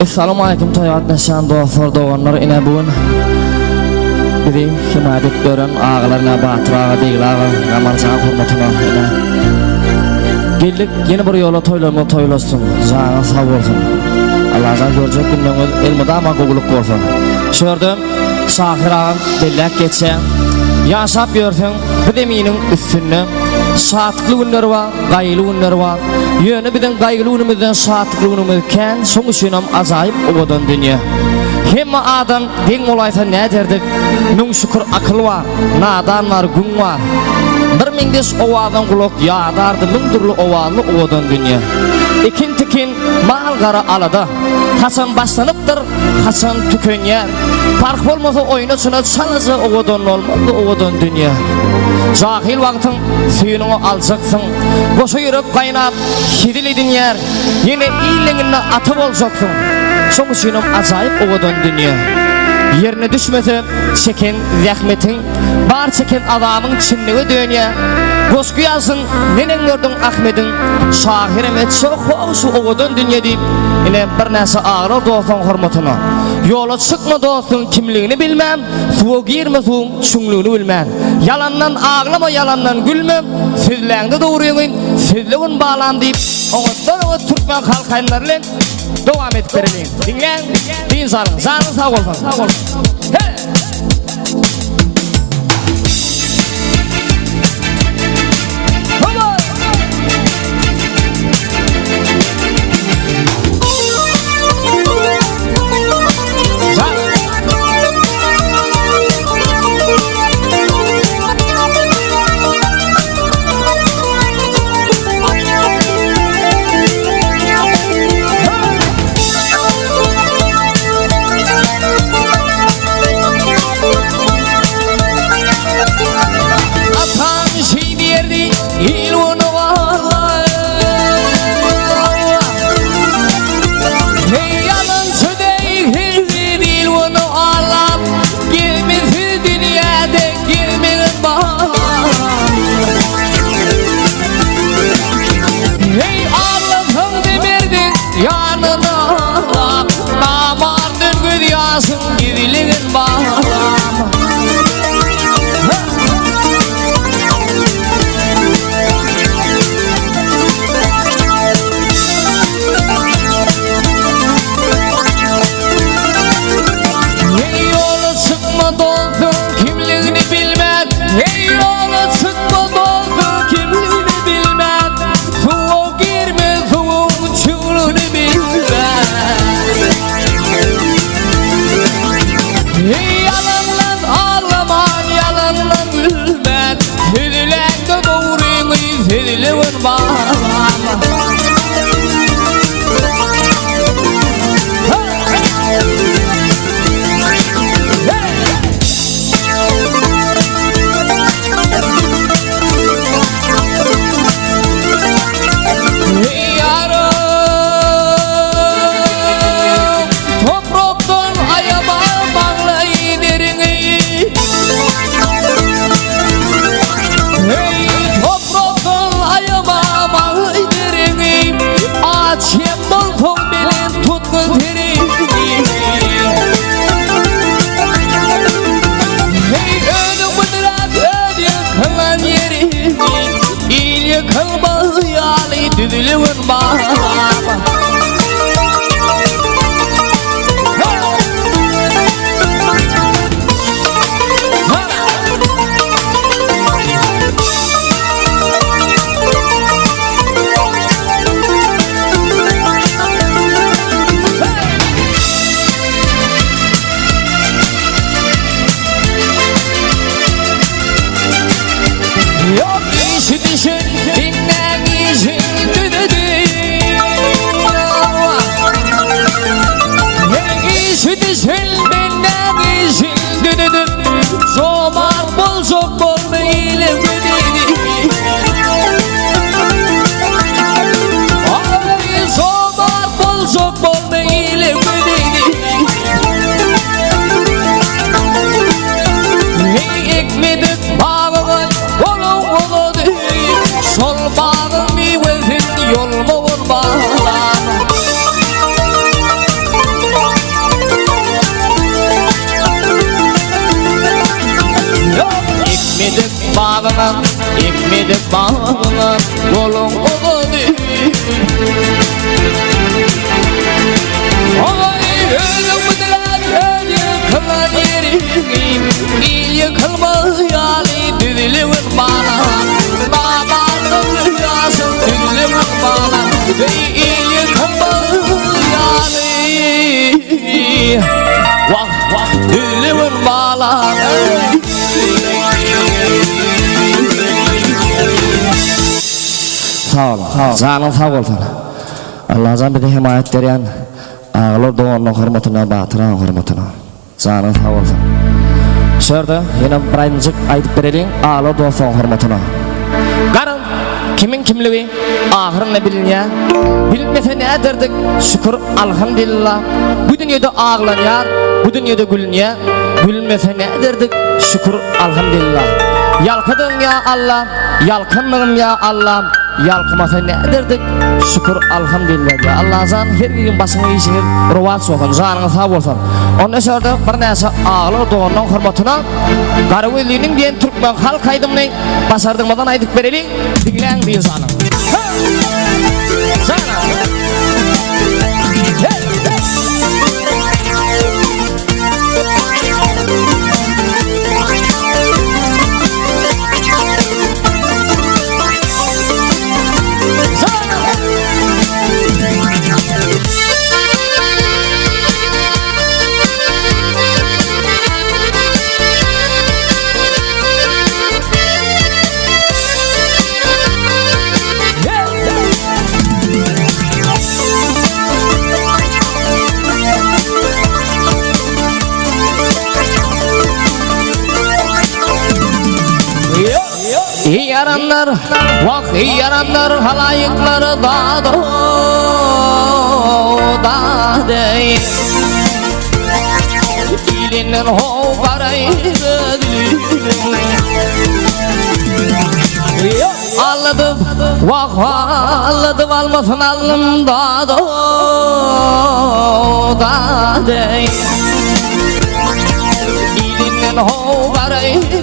Assalamu alaikum tayyatnaşan dostlar doğanlar ine bugün biri himayet gören ağalarına batırağa beylağa gamarcan hurmatına ine geldik yeni bir yola toylasın canı sağ olsun Allah'tan görecek günümüz elmada ama kokuluk olsun şördüm Şahir ağam bellek geçe yaşap görsün bu deminin üstünü saatlı günler var, gaylı günler var. Yönü birden gaylı günümüzden saatlı günümüzken sonuçunum acayip obadan dünya. Hem adam den olaysa ne derdik? Nun şükür akıl var, nadan var, gün var. Bir mindes ovadan kulak yağdardı, mındırlı ovalı obadan dünya. İkin tikin mal gara alada. Hasan başlanıptır, Hasan tükenyer. Park olmasa oynasına çalıcı ovadan olmalı ovadan dünya. Cahil vaktin suyunu alacaksın. Boşa yürüp kaynap hidilidin yer. Yine iyiliğine atıp olacaksın. Sonuçunum acayip ovadan dünya. Yerine düşmese çeken zahmetin, bar çeken adamın çinliği dünya. Bozku yazsın, nenen gördün Ahmet'in. Şahir Emet çok hoşu ovadan dünya deyip yine bir nesi ağır dostun hürmetine. Yola çıkma dostun kimliğini bilmem, suğa girme suğun çünlüğünü bilmem. Yalandan ağlama, yalandan gülmem. Sizleğinde doğruyun, sizleğin bağlan deyip ona Türkmen kalkanlarıyla devam et verelim. Dinleyin, din sarın, canın sağ olsun. Hey! bağına ekmedik bağına Golun oğlu Oy ölüm diler yıkılan yerim İyi yıkılma yali düdülümün bana Babanın rüyasın düdülümün bana İyi yıkılma yali Vah vah düdülümün bana Sağ olun, canın sağ olsun Allah'ın bir de himayet veriyen Ağlar doğanın hürmetine, batıran hürmetine Canın sağ olsun Şurada yine bir ayıncık aydıp verelim Ağlar doğanın hürmetine Karın kimin kimliği ahırını bilinye Bilinmese ne ederdik şükür alhamdulillah Bu dünyada ağlanıyor Bu dünyada gülünye Gülmese ne ederdik şükür alhamdulillah Yalkadın ya Allah Yalkanmıyorum ya Allah Yalkımasa ne ederdik şükür alhamdulillah ya Allah'ın her gün başına işini ruvat soğun canına sağ olsun Ondan sonra bir neyse ağlar doğanın hürmetine Karıveli'nin diyen Türkmen halk aydımını başardırmadan aydık vereli Dinleyen bir sana Sana yaranlar, vah yaranlar halayıkları dağda değil İlinin hoğaraydı Ağladım, vah ağladım almasın alım dağda değil İlinin hoğaraydı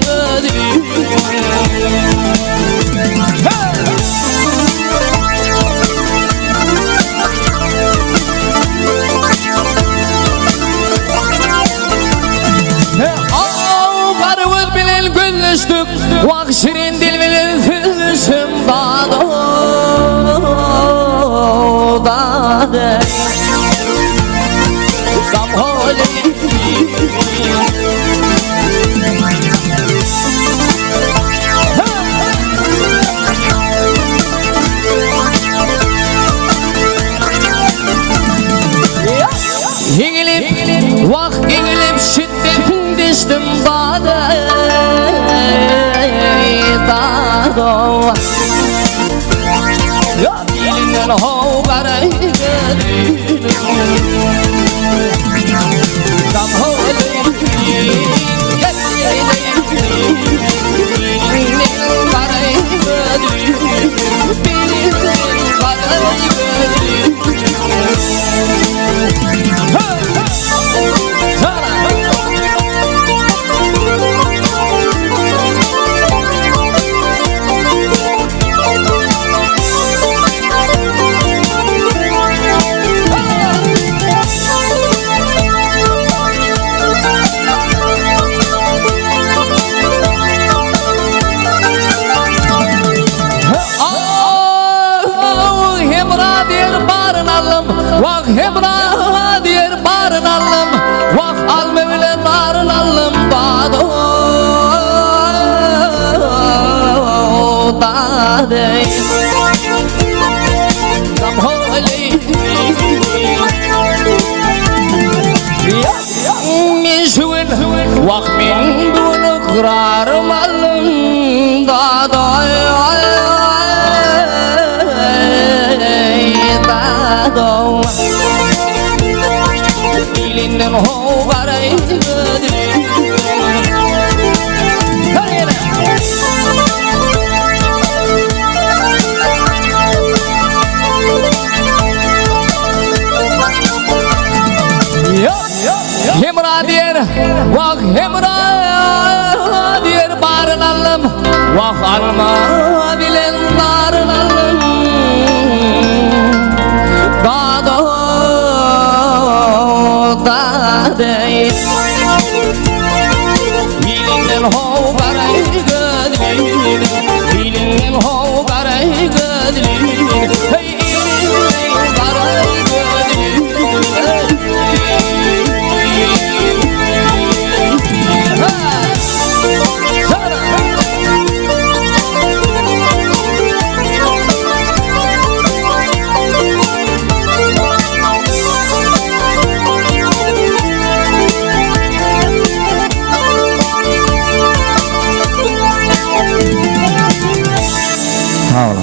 Vah şirin dil bilir fülüşüm dağda Gamholi İngilip, vah İngilip şiddetin düştüm dağda Ya bilinen hoğaraydı Gamholi Vah hemra diyer barın allım Vah al mevlen barın allım Dağda değil Gamholi Min şüvün Vah min bunu kırarım allım Dağda İlinin hoğaraydı Hemra diyer, vah hemra diyer barın allım Vah alma bilen darlanın Dağda değil Bilingen hov garay gözlüğün Bilingen hov garay gözlüğün Hey garay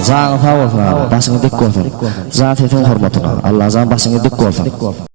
Jangan tahu, basing dik golfer. Zat itu hormatuna. Allah zan basing dik golfer.